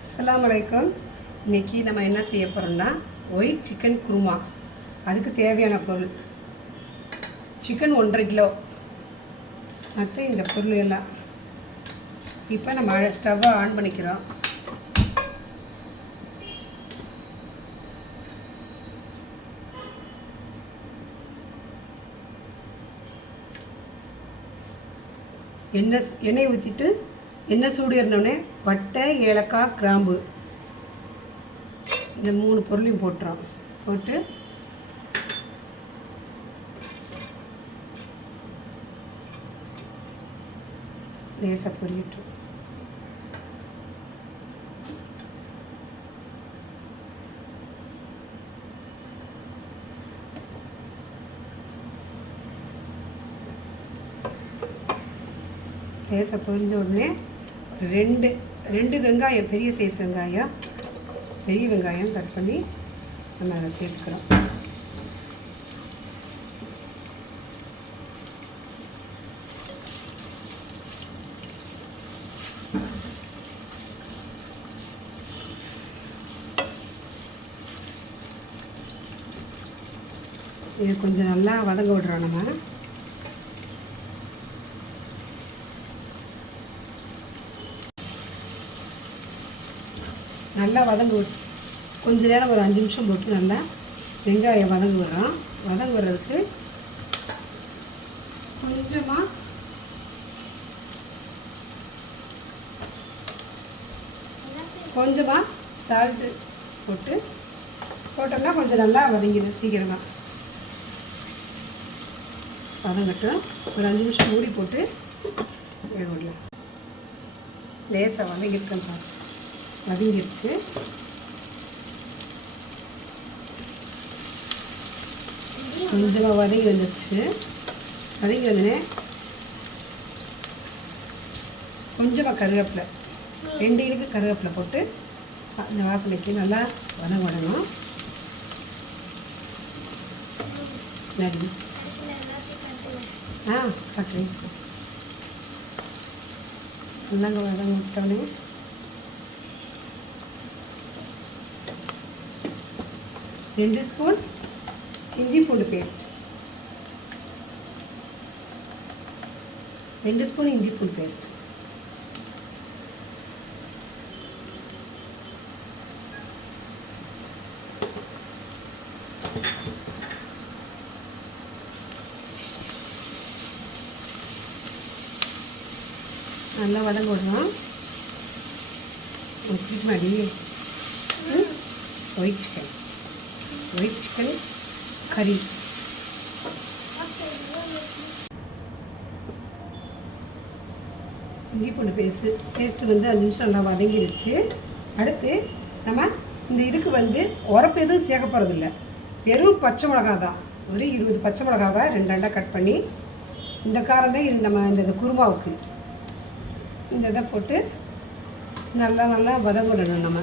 அஸ்ஸலாமு அலைக்கும். இன்றைக்கி நம்ம என்ன செய்ய போகிறோம்னா ஒயிட் சிக்கன் குருமா. அதுக்கு தேவையான பொருள் சிக்கன் 1.5 கிலோ, மற்ற இந்த பொருள் எல்லாம். இப்போ நம்ம ஸ்டவ்வை ஆன் பண்ணிக்கிறோம். எண்ணெய் ஊற்றிட்டு எண்ணெய் சூடு ஏறினோடனே பட்டை, ஏலக்காய், கிராம்பு இந்த 3 பொருளையும் போட்டுறோம். போட்டு லேசாக பொரியிட்டோம். லேசாக பொரிஞ்ச உடனே ரெண்டு வெங்காயம், பெரிய சைஸ் வெங்காயம், பெரிய வெங்காயம் கட் பண்ணி நம்ம அதை சேர்த்துக்கிறோம். இது கொஞ்சம் நல்லா வதங்க விடுறோம். நம்ம நல்லா கொஞ்ச நேரம் ஒரு 5 நிமிஷம் போட்டு நல்லா வெங்காயம் வதங்க விடுறோம். வதங்க விடுறதுக்கு கொஞ்சமாக சால்ட்டு போட்டோம்னா கொஞ்சம் நல்லா வதங்கிடும். சீக்கிரமாக வதங்கட்டும். ஒரு 5 நிமிஷம் மூடி போட்டு விடலாம். லேசாக வதங்கிருக்கேன், வதங்கிடுச்சு. கொஞ்சமாக வதங்கி வந்துடுச்சு. வதங்கி வந்தோடனே கொஞ்சமாக கருவேப்பிலை, 2 இருக்கு கருவேப்பிலை போட்டு அந்த வாசனைக்கு நல்லா வதங்கணும். நன்றி. கட்டுறேன். நல்லா வதங்க விட்டோன்னே ரெண்டு ஸ்பூன் இஞ்சி பூண்டு பேஸ்ட், 2 ஸ்பூன் இஞ்சி பூண்டு பேஸ்ட், நல்லா வதங்க விடணும். மடி ஒயிட் சிக்கன் கறி. இஞ்சி பூண்டு பேஸ்ட்டு 5 நிமிஷம் நல்லா வதங்கிடுச்சு. அடுத்து நம்ம இந்த இதுக்கு உரப்பு எதுவும் சேர்க்க போகிறதில்ல. வெறும் பச்சை மிளகா தான். ஒரு 20 பச்சை மிளகாவை 2 கட் பண்ணி, இந்த காரம் தான் இது நம்ம இந்த குருமாவுக்கு. இந்த இதை போட்டு நல்லா வதங்கிடணும். நம்ம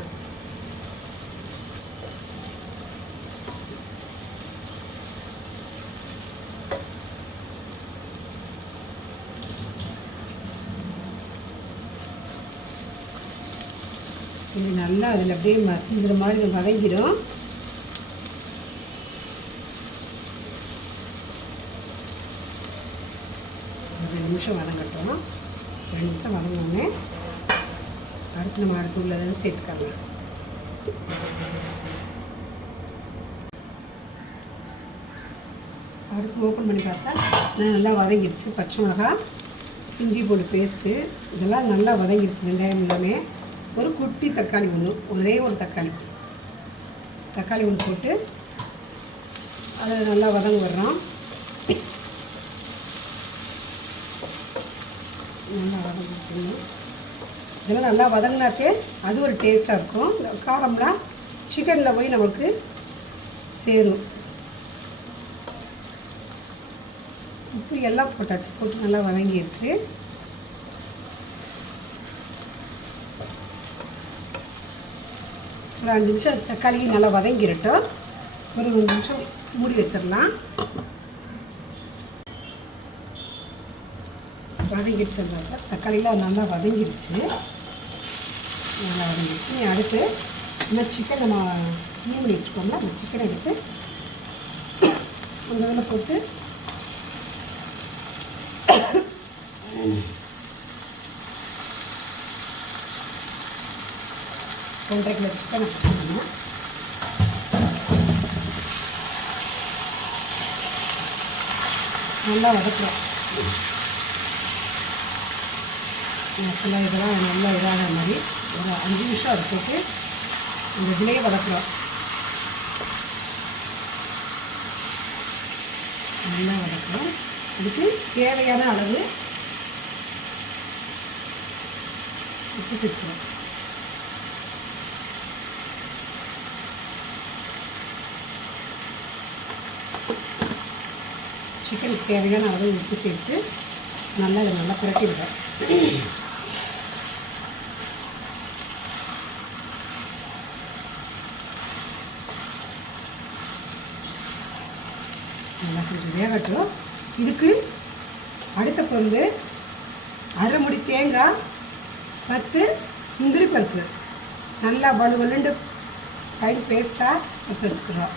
இது நல்லா அதில் அப்படியே மசிஞ்சிற மாதிரி வதங்கிடும். ஒரு 2 நிமிஷம் வதங்கட்டும். 2 நிமிஷம் வதங்கினோடனே அடுத்து நம்ம அடுத்து உள்ளதை சேர்த்துக்கலாம். அடுத்து ஓப்பன் பண்ணி பார்த்தா நல்லா வதங்கிடுச்சு. பச்சை மிளகா, இஞ்சி பூண்டு பேஸ்ட்டு இதெல்லாம் நல்லா வதங்கிடுச்சு. வெங்காயம் எல்லாமே. ஒரு குட்டி தக்காளி ஒரே ஒரு தக்காளி ஒன்று போட்டு அதை நல்லா வதங்க விடுறோம். நல்லா வதங்கிக்கணும். இதெல்லாம் நல்லா வதங்கினாக்கே அது ஒரு டேஸ்ட்டாக இருக்கும். காரம்லாம் சிக்கனில் போய் நமக்கு சேரும். உப்பு எல்லாம் போட்டு நல்லா வதங்கிடுச்சு. ஒரு 5 நிமிஷம் தக்காளி நல்லா வதங்கிடட்டும். ஒரு 3 நிமிஷம் மூடி வச்சிடலாம். வதங்கிடுச்சு. தக்காளிலாம் நல்லா வதங்கிடுச்சு. நல்லா வதங்கிடுச்சு. நீ அடுத்து இந்த சிக்கன் நம்ம க்ளீன் பண்ணி வச்சுக்கோங்களா, அந்த சிக்கனை எடுத்து அந்த இதில் போட்டு 1.5 கிலோ சிக்கனை போட்டுக்கணும். நல்லா வதக்குறோம். மசாலா இதெல்லாம் நல்லா இதாகிற மாதிரி ஒரு 5 நிமிஷம் அதை போட்டு இந்த இதிலேயே வதக்குறோம். நல்லா வதக்குறோம். இதுக்கு தேவையான அளவு உப்பு சேர்த்துக்கிறோம். சிக்கனுக்கு தேவையான அளவு உப்பு சேர்த்து நல்லா இதை நல்லா புரட்டி விடுறேன். நல்லா கொஞ்சம் வேகட்டும். இதுக்கு அடுத்த பொருள் அரை முடி தேங்காய், 10 முந்திரி பருப்பு நல்லா வலுவலுண்டு ஃபைன் பேஸ்ட்டாக வச்சுக்கிறோம்.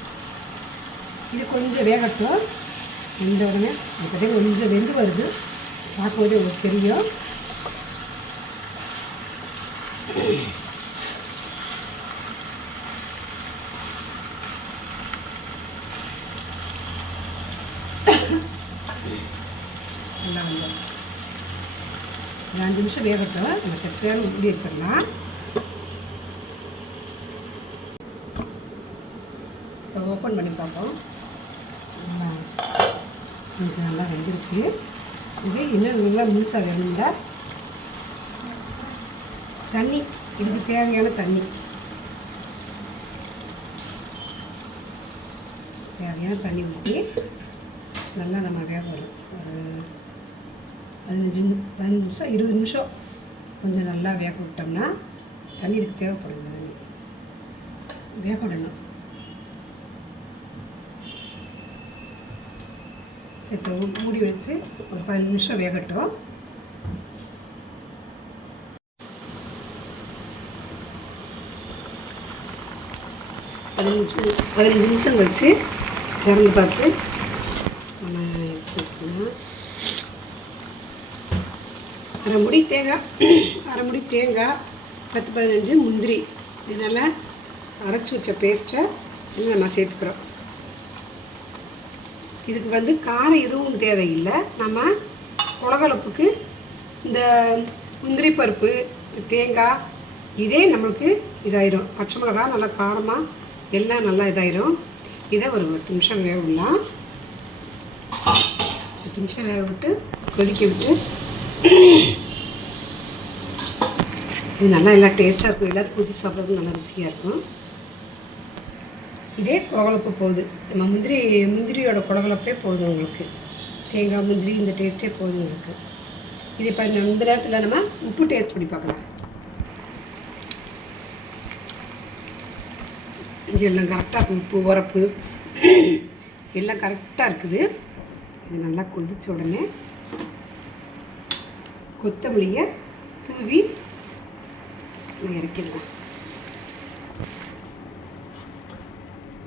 இது கொஞ்சம் வேகட்டும். இந்த உடனே இப்போதே கொஞ்சம் வெந்து வருது, பார்க்கும்போது உங்களுக்கு தெரியும். நல்லா வந்து 5 நிமிஷம் வேகட்டும். நம்ம சட்டியால் மூடி வச்சிடலாம். இப்போ ஓப்பன் பண்ணி பார்ப்போம். கொஞ்சம் நல்லா வெந்திருக்கு. இது இன்னும் நல்லா முழுசாக வேணும்னா தண்ணி, இதுக்கு தேவையான தண்ணி ஊற்றி நல்லா நம்ம வேக வரும். ஒரு 15 நிமிஷம் 20 நிமிஷம் கொஞ்சம் நல்லா வேக விட்டோம்னா தண்ணி இதுக்கு தேவைப்படும். தண்ணி வேக விடணும். சேர்த்து மூடி வச்சு ஒரு 15 நிமிஷம் வேகட்டும். பதினஞ்சு நிமிஷம் கழிச்சு திறந்து பார்த்து நம்ம சேர்த்துக்கலாம். அரை முடி தேங்காய் 10-15 முந்திரி இதனால் அரைச்சி வச்ச பேஸ்ட்டை இதில் நம்ம சேர்த்துக்கிறோம். இதுக்கு வந்து காரம் எதுவும் தேவையில்லை. நம்ம குழகலப்புக்கு இந்த முந்திரி பருப்பு, தேங்காய் இதே நம்மளுக்கு இதாயிரும். பச்சை மிளகா நல்லா காரமாக எல்லாம் நல்லா இதாயிரும். இதை ஒரு 10 நிமிஷம் வேக விடலாம். 10 நிமிஷம் வேக விட்டு கொதிக்க விட்டு இது நல்லா எல்லாம் டேஸ்ட்டாக இருக்கும். எல்லாத்துக்கும் ஊற்றி சாப்பிட்றதுக்கு நல்லா ருசியாக இருக்கும். இதே குழகலப்பு போகுது. நம்ம முந்திரியோட குழகலப்பே போதும் உங்களுக்கு. தேங்காய் முந்திரி இந்த டேஸ்ட்டே போதும் உங்களுக்கு. இது இப்போ இந்த நேரத்தில் நம்ம உப்பு டேஸ்ட் பண்ணி பார்க்கலாம். இது எல்லாம் கரெக்டாக இருக்கும். உப்பு உரப்பு எல்லாம் கரெக்டாக இருக்குது. இது நல்லா கொதிச்ச உடனே கொத்தமல்லியை தூவி இறக்கிடலாம்.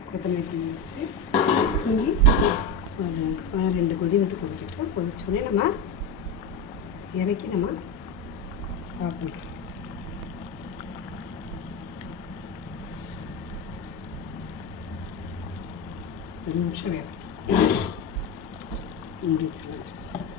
கொத்தமல்லி தூவி வச்சு தூவி ஒரு 2 கொதி விட்டு கொதிக்கிட்டோம். கொதிச்சோடனே நம்ம இறக்கி நம்ம சாப்பிடலாம். ஒரு நிமிஷம் வேணும். மூடி வச்சிடலாம்.